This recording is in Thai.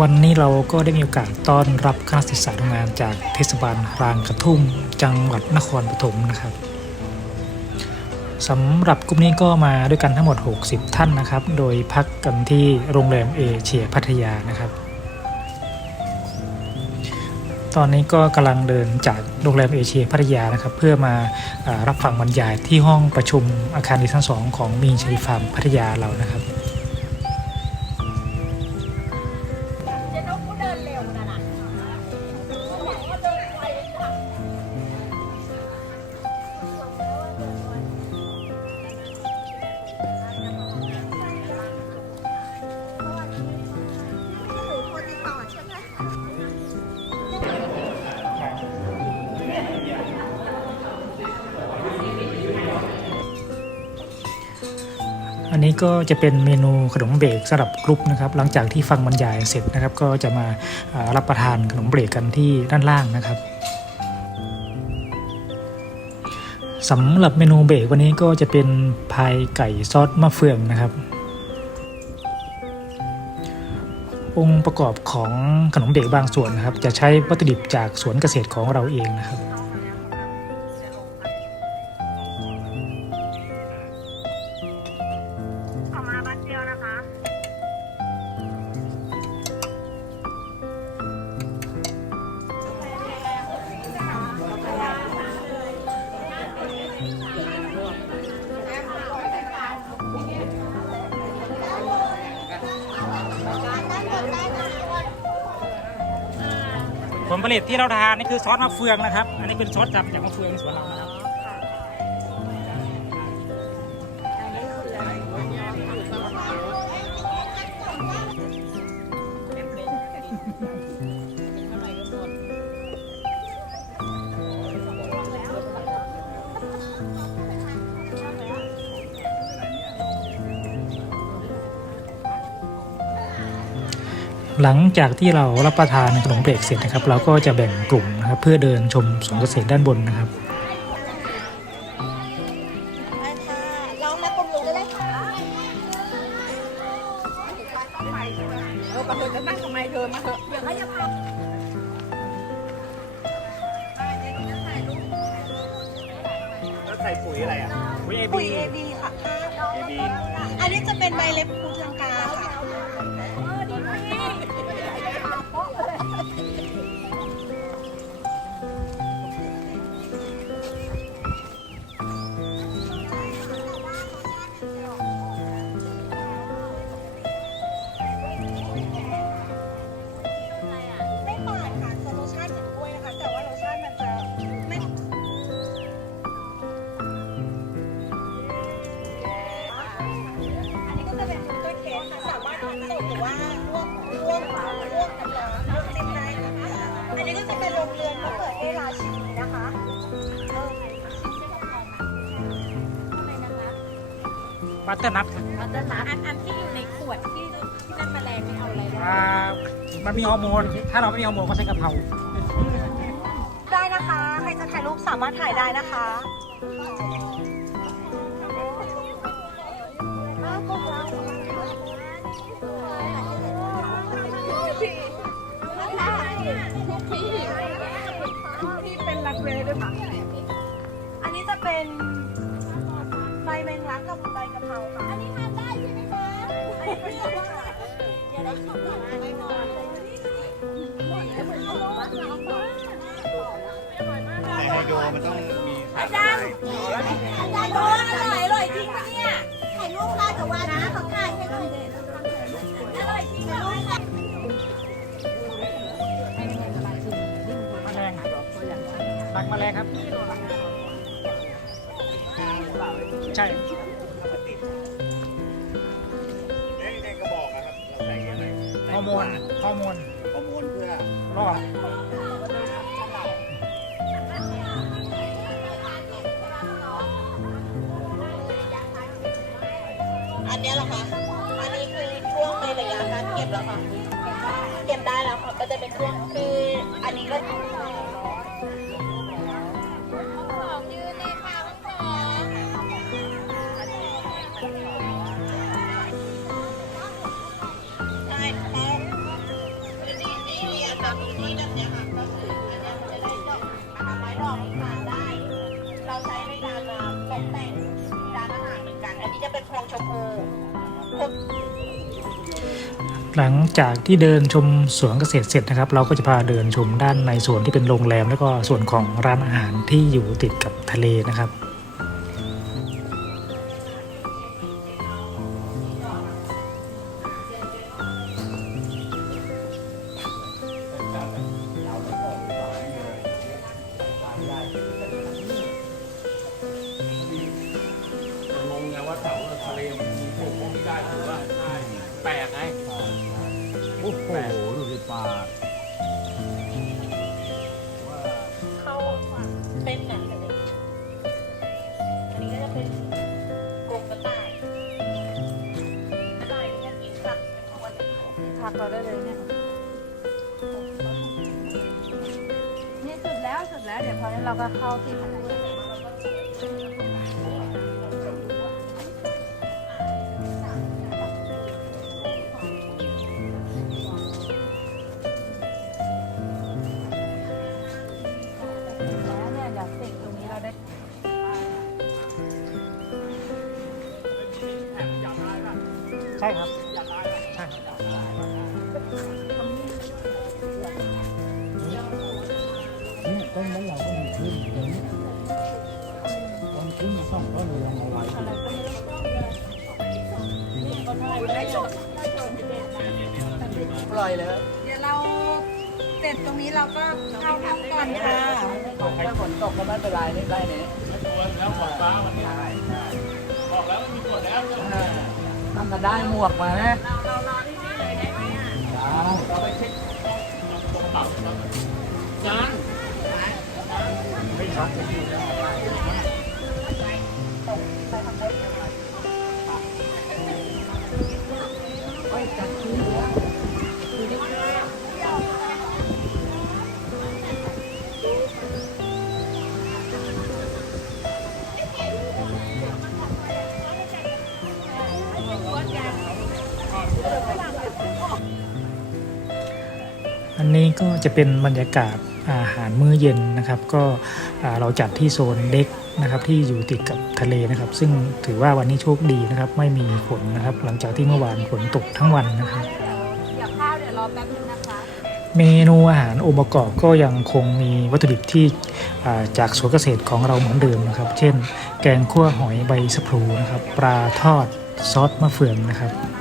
วันนี้เราก็ได้มีโอกาสต้อนรับคณะศึกษาทำงานจากเทศบาลรางกระทุ่มจังหวัดนครปฐมนะครับสำหรับกลุ่มนี้ก็มาด้วยกันทั้งหมด 60 ท่านนะครับ โดยพักกันที่โรงแรมเอเชียพัทยานะครับ ตอนนี้ก็กำลังเดินจากโรงแรมเอเชียพัทยานะครับ เพื่อมาอารับฟังบรรยายที่ห้องประชุมอาคารดีชั้นสองของมีนชลีฟาร์มพัทยาเรานะครับ นนี้ก็จะเป็นเมนูขนมเบรกสำหรับกรุ๊ปนะครับ หลังจากที่ฟังบรรยายเสร็จนะครับ ก็จะมารับประทานขนมเบรกกันที่ด้านล่างนะครับสำหรับเมนูเบรกวันนี้ก็จะเป็นพายไก่ซอสมะเฟืองนะครับ องค์ประกอบของขนมเบรกบางส่วนนะครับ จะใช้วัตถุดิบจากสวนเกษตรของเราเองนะครับ ผลผลิตที่เราทานนี่คือซอสมะเฟืองนะครับ อันนี้เป็นซอสจับจากมะเฟืองสวนเรานะครับ หลังจากที่เรารับประทานขนมเบรกเสร็จนะครับ เราก็จะแบ่งกลุ่มนะครับเพื่อเดินชมสวนเกษตรด้านบนนะครับเรามากลมลงเลยเออมาเถอจะนั่งทำไมเธอมาเถอะอย่าขยับครับแล้วใส่ปุ๋ยอะไรอะปุ๋ยเอบีค่ะเอบีอันนี้จะเป็นใบเล็บภูทังกาค่ะ บัตเตอร์นัทครับมันจะอันอันที่อยู่ในขวดที่ที่นั่นแมลงไม่เอาอะไรเลยอ่ามันมีฮอร์โมน ถ้าเราไม่มีฮอร์โมนก็ใช้กะเพราได้นะคะ ใครจะถ่ายรูปสามารถถ่ายได้นะคะที่เป็นรักเรด้วยค่ะอันนี้จะเป็นใบแมงลักกับ แต่ไฮโดรมันต้องมีอาจารย์อาจารย์โดนอร่อยอร่อยจริงปะเนี่ยถ่ายรูปได้แต่ว่านะเขาถ่ายให้หน่อยเด็ดอร่อยจริงเหรอแมลงตักแมลงครับ ใช่ อร์โมนฮอร์โมนฮอร์โมนเพื่อรอดอันนี้เหรอคะอันนี้คือช่วงในระยะการเก็บแล้วค่ะ เก็บได้แล้วค่ะ ก็จะเป็นช่วงคืออันนี้ก็ หลังจากที่เดินชมสวนเกษตรเสร็จนะครับ เราก็จะพาเดินชมด้านในสวนที่เป็นโรงแรม แล้วก็ส่วนของร้านอาหารที่อยู่ติดกับทะเลนะครับ เป็นกรงกระต่ายกระต่ายนี่จะกินผักวันนี้พักเราได้เลยเนี่ยนี่สุดแล้วสุดแล้ว เดี๋ยวพอนี้เราก็เข้าที่พักเลย ใช่ครับเนี่ต้นนั้นเราก็มีขึ้นเดี๋ยวนี้ต้นขึ้นมาสองต้นเลยเอาไว้ปล่อยเลยเดี๋ยวเราเสร็จตรงนี้เราก็เข้าห้องก่อนค่ะถ้าฝนตกก็ไม่เป็นไรนี่ได้เนี่ยแล้วฝนฟ้าวันนี้บอกแล้วมันมีฝนแล้ว นั่นก็ได้หมวกมานะเราไม่ช็ค กระเป๋าจานอันนี้ก็จะเป็นบรรยากาศอาหารมื้อเย็นนะครับ ก็อ่าเราจัดที่โซนเด็กนะครับที่อยู่ติดกับทะเลนะครับ ซึ่งถือว่าวันนี้โชคดีนะครับ ไม่มีฝนนะครับ หลังจากที่เมื่อวานฝนตกทั้งวันนะครับเดี๋ยวอยากข้าวเดี๋ยวรอแป๊บนึงนะคะเมนูอาหารองค์ประกอบก็ยังคงมีวัตถุดิบที่อ่าจากสวนเกษตรของเราเหมือนเดิมนะครับ เช่น แกงคั่วหอยใบสะพลูนะครับ ปลาทอดซอสมะเฟืองนะครับเ